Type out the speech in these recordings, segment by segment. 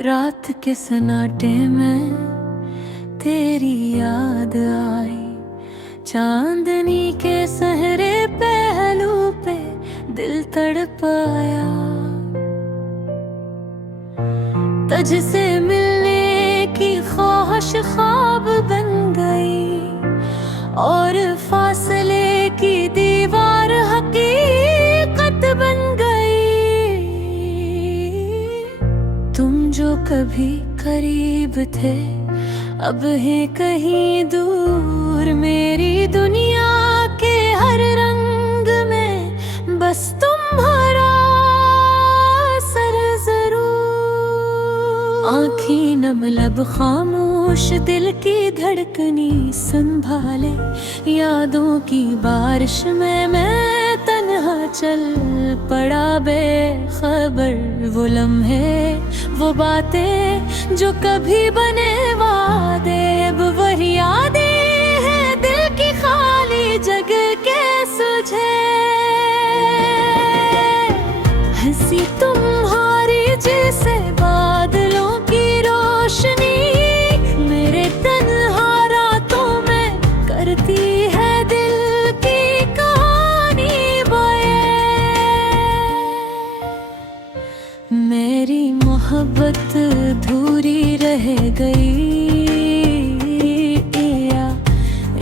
रात के सन्नाटे में तेरी याद आई, चांदनी के सहरे पहलू पे दिल तड़पाया। तुझसे मिलने की ख्वाहिश ख्वाब बन गई और फासले की दीवार हकीकत बन गई। तुम जो कभी करीब थे अब है कहीं दूर, मेरी दुनिया के हर रंग में बस तुम्हारा असर जरूर। आँखें नम लब खामोश, दिल की धड़कनी संभाले, यादों की बारिश में मैं तन्हा चल पड़ा बेखबर। वो लम्हे वो बातें जो कभी बने वादे, अब वही यादें हैं दिल की खाली जगह के सुझे। हंसी तुम्हारी जैसे बादलों की रोशनी, मेरे तन्हा रातों में करती है दिल की कहानी बयां। मेरी मोहब्बत अधूरी रह गई या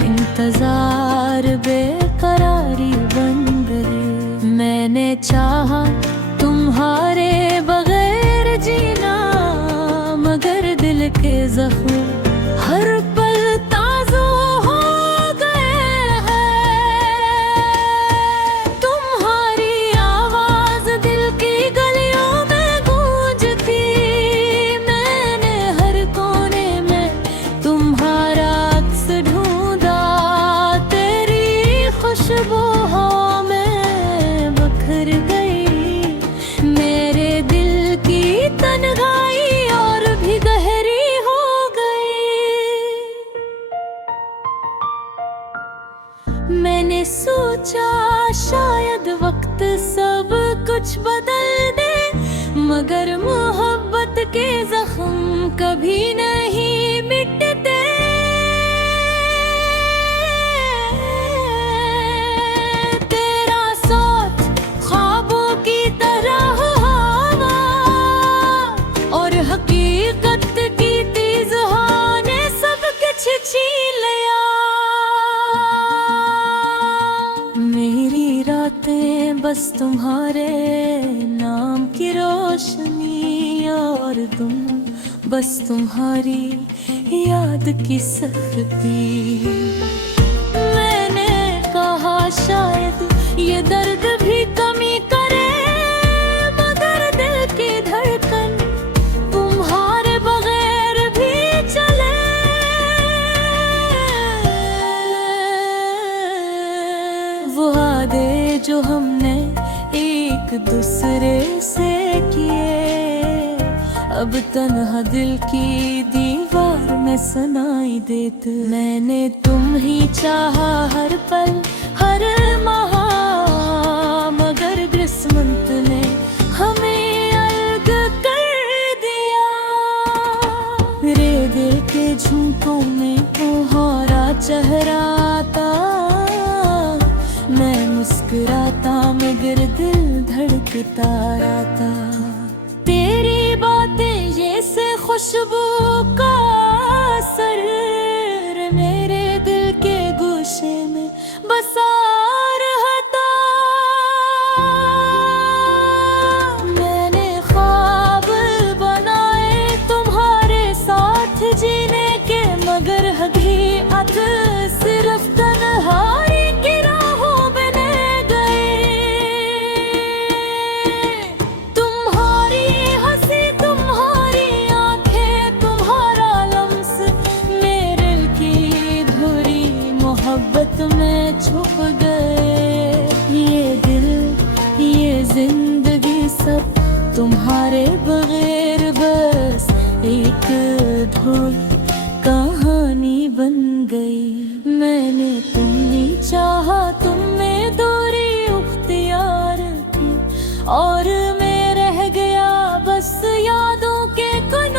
इंतजार बेकरारी बन गई। मैंने चाहा तुम्हारे बगैर जीना, मगर दिल के जख्म हर पल ताज़ा हो गए हैं। तुम्हारी आवाज़ दिल की गलियों में गूंजती, मैंने हर कोने में तुम्हारा अक्स ढूंढा। तेरी खुशबू में बखर गई, मेरे दिल की तन्हाई और भी गहरी हो गई। मैंने सोचा शायद वक्त सब कुछ बदल दे, मगर मोहब्बत के जख्म कभी नहीं मिटते। तेरा साथ ख्वाबों की तरह हवा और हकीकत की तेज हवा ने सब कुछ छीन लिया। मेरी रातें बस तुम्हारे नाम की रोशनी और तुम बस तुम्हारी याद की सख्ती। मैंने कहा शायद ये दर्द भी कमी करे, मगर दिल की धड़कन तुम्हारे बगैर भी चले। वो वादे जो हमने एक दूसरे से किए, अब तन्हा दिल की दीवार में सुनाई देते। मैंने तुम ही चाहा हर पल हर माह, मगर किस्मत ने हमें अलग कर दिया। मेरे दिल के झुमकों में तुम्हारा चेहरा था, मैं मुस्कुराता मगर दिल धड़कता रहता। तेरी बातें जैसे खुशबू का असर मेरे दिल के गोशे में बसा रहता। मैंने ख्वाब बनाए तुम्हारे साथ जीने के, मगर हकीकत सिर्फ तन्हाई की राहों में ले गई। तुम्हारी हंसी तुम्हारी आंखें तुम्हारा लम्स मेरे की धुरी मोहब्बत में छुप गए। ये दिल ये जिंदगी सब तुम्हारे बगैर बस एक अधूरी कहानी बन गई। मैंने तुम्हें चाहा, तुम में दूरी उख्तियार थी और मैं रह गया बस यादों के कन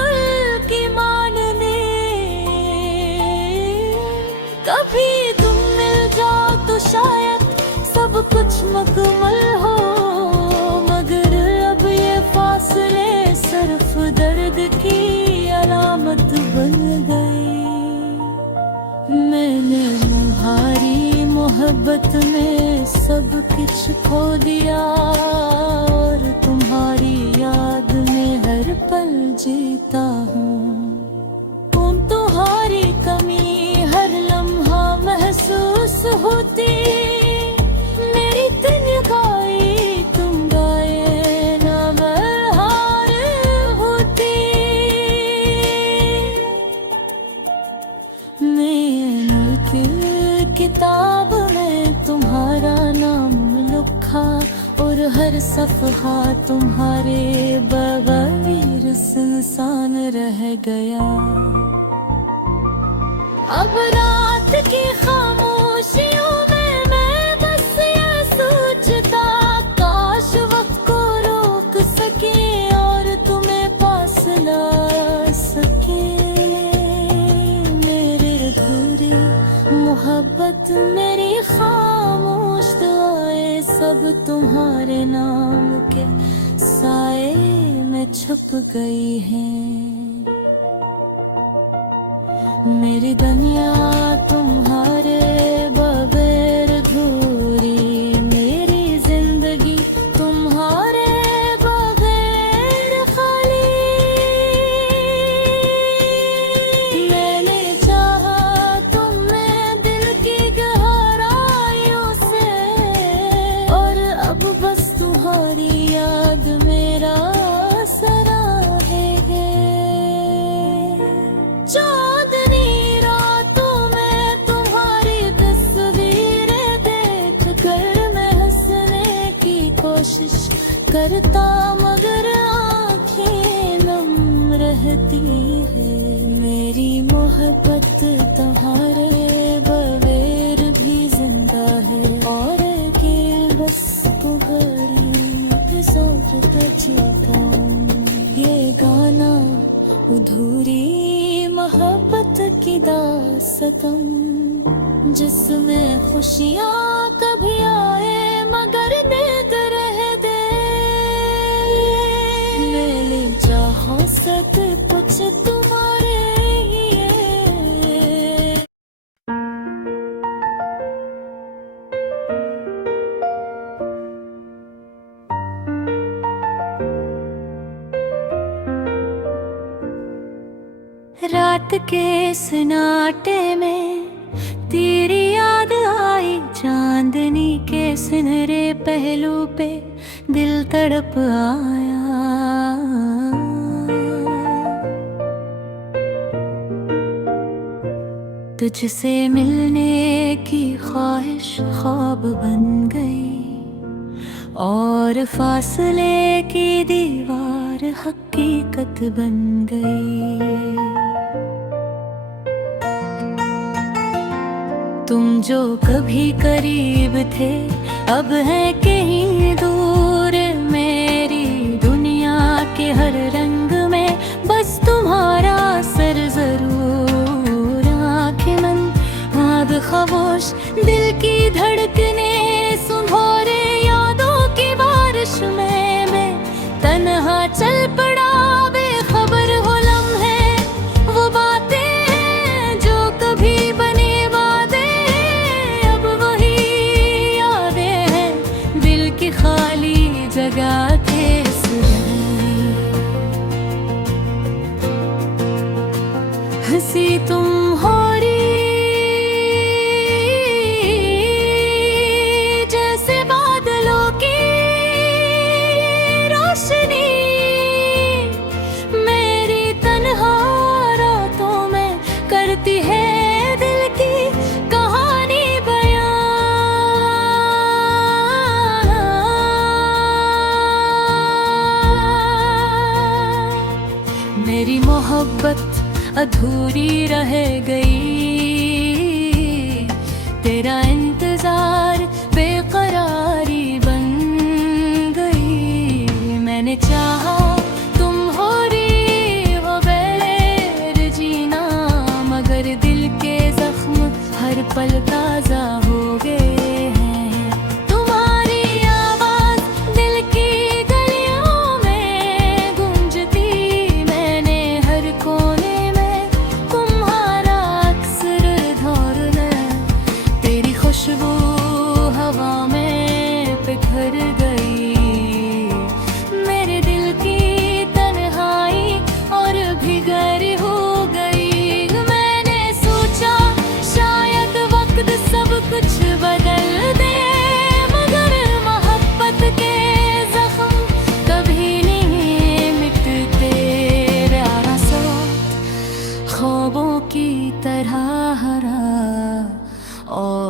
कुछ मुकम्मल हो, मगर अब ये फासले सिर्फ दर्द की अलामत बन गए। मैंने तुम्हारी मोहब्बत में सब कुछ खो दिया, और तुम्हारी याद में हर पल जीता हूँ। तुम्हारी कमी हर लम्हा महसूस होती, मेरी तन्हाई तुम गाए ना मैं हार होती। मैं किताब में तुम्हारा नाम लिखा, और हर सफ़हा तुम्हारे बगैर सुनसान रह गया। अब रात की खामोशियों में मैं बस ये सोचता, काश वक्त को रोक सके और तुम्हें पास ला सके। मेरे अधूरी मोहब्बत, मेरी खामोश दुआएं सब तुम्हारे नाम के साए में छुप गई हैं। मेरी दुनिया तुम्हारे बगैर अधूरी, मेरी जिंदगी तुम्हारे बगैर खाली। मैंने चाहा तुम्हें दिल की गहराइयों से, और अब बस तुम्हारी याद मेरा सराहे है। कोशिश करता मगर आँखें नम रहती है। मेरी मोहब्बत तुम्हारे बगैर भी जिंदा है, और के बस पुकारी जीता हूँ। ये गाना अधूरी मोहब्बत की दास्तां, जिसमें खुशियाँ कभी आए मगर दर्द रह दे। मैंने चाहा सब कुछ तुम्हारे लिए। रात के सन्नाटे में तेरी याद आई, चांदनी के सुनहरे पहलू पे दिल तड़प आया। तुझसे मिलने की ख्वाहिश ख्वाब बन गई, और फासले की दीवार हकीकत बन गई। तुम जो कभी करीब थे अब है कहीं दूर। मेरी दुनिया के हर रंग में बस तुम्हारा सर जरूर। आँखें बंद आग खामोश दिल की धड़कने सुनहरे यादों की बारिश में मैं तन्हा चल पड़ा। बेखबर हो लम्हे वो बातें हैं जो कभी बने खाली जगह थे हंसी तुम्हारी जैसे बादलों की रोशनी। मेरी तन्हा रातों में करती है दिल की कहानी बयां। मेरी मोहब्बत अधूरी रह गई, तेरा इंतजार बेकरारी बन गई। मैंने चाहा तुम हो रही हो गैर जीना, मगर दिल के जख्म हर पल ताजा हो गए हैं। तुम्हारे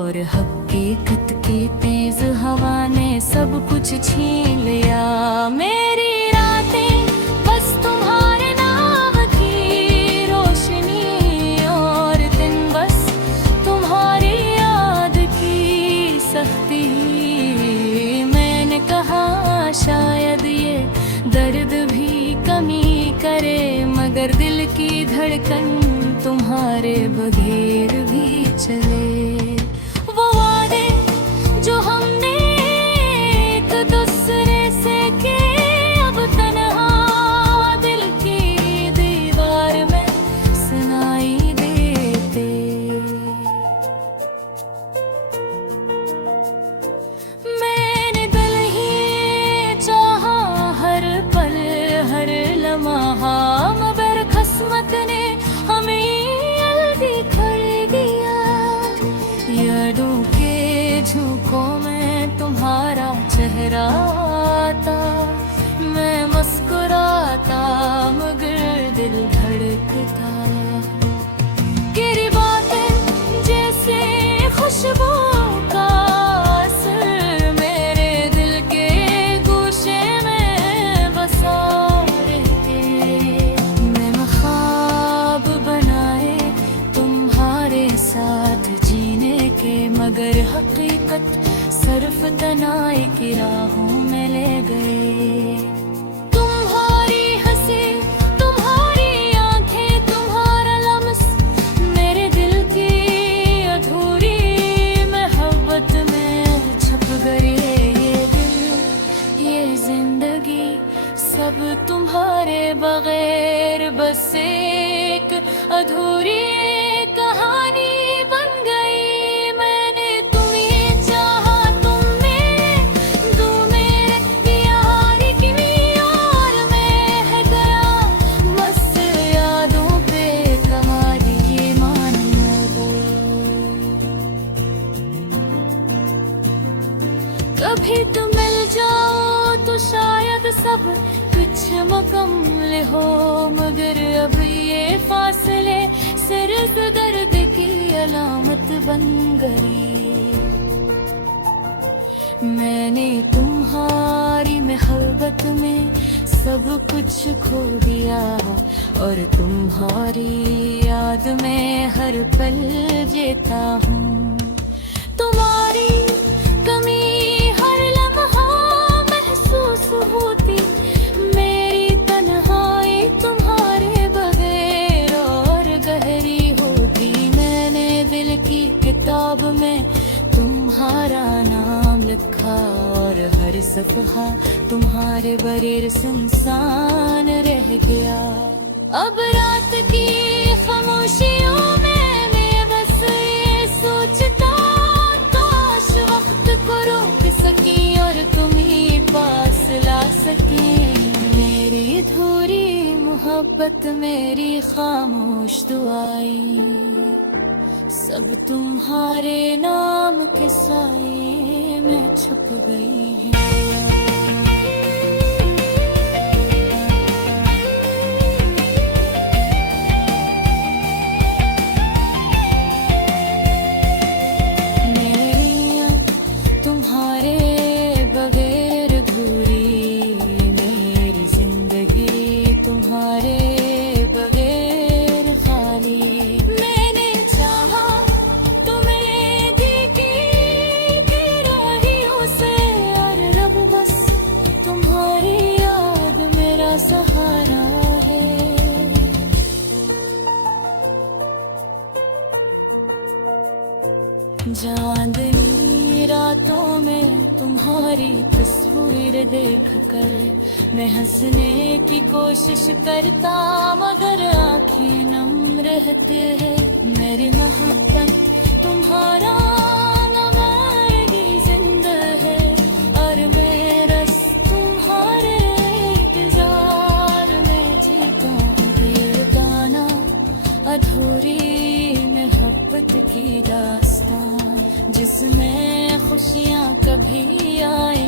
और हकीकत की तेज हवा ने सब कुछ छीन लिया। मेरी रातें बस तुम्हारे नाम की रोशनी और दिन बस तुम्हारी याद की सख्ती। मैंने कहा शायद ये दर्द भी कमी करे, मगर दिल की धड़कन तुम्हारे बगैर भी चले। वो वादे जो हमने एक दूसरे से किए अब तन्हा दिल की दीवार में सुनाई देते। मैंने दिल ही चाहा हर पल हर लम्हा, मगर किस्मत ने हमें अलग कर दिया। यादों के झोंकों में तुम्हारा चेहरा आता, मैं मुस्कुराता मगर दिल धड़कता। गिरी बातें जैसे खुशबू का असर मेरे दिल के गोशे में बसा रहते। मैंने ख्वाब बनाए तुम्हारे साथ जीने के, मगर हकीकत सिर्फ तन्हाई की राहों में ले गए। तुम्हारी हंसी तुम्हारी आंखें तुम्हारा लम्स मेरे दिल की अधूरी मोहब्बत में छप गए। ये दिल ये जिंदगी सब तुम्हारे बगैर बस एक अधूरी कहानी बन गई। मैंने तुम्हें चाहा तुम मेरे तू मेरे यार की और मैं गया बस यादों पे कहानी मान गई। कभी तुम मिल जाओ तो शायद सब कुछ मुकम्मल हो, मगर अब ये फासले सिर्फ दर्द की अलामत बन गई। मैंने तुम्हारी मोहब्बत में सब कुछ खो दिया और तुम्हारी याद में हर पल जीता हूँ। तुम्हारी कमी हर लम्हा महसूस होती, मेरी तन्हाई तुम्हारे बगैर और गहरी होती। मैंने दिल की किताब में तुम्हारा नाम लिखा और हर सफ़हा तुम्हारे बगैर सुनसान रह गया। अब रात की खामोशियों में मैं बस ये सोचता, काश वक्त को रोक सकी और तुम्हीं पास ला सके। मेरी अधूरी मोहब्बत मेरी खामोश दुआएं सब तुम्हारे नाम के साए में छुप गई हैं। चांदनी रातों में तुम्हारी तस्वीर देख कर मैं हंसने की कोशिश करता, मगर आंखें नम रहते हैं। मेरी मोहब्बत तुम्हारा नवारगी जिंदा है और मेरा तुम्हारे इंतजार में जीता हूँ। ये गाना अधूरी मोहब्बत की दास्तां जिसमें खुशियाँ कभी आए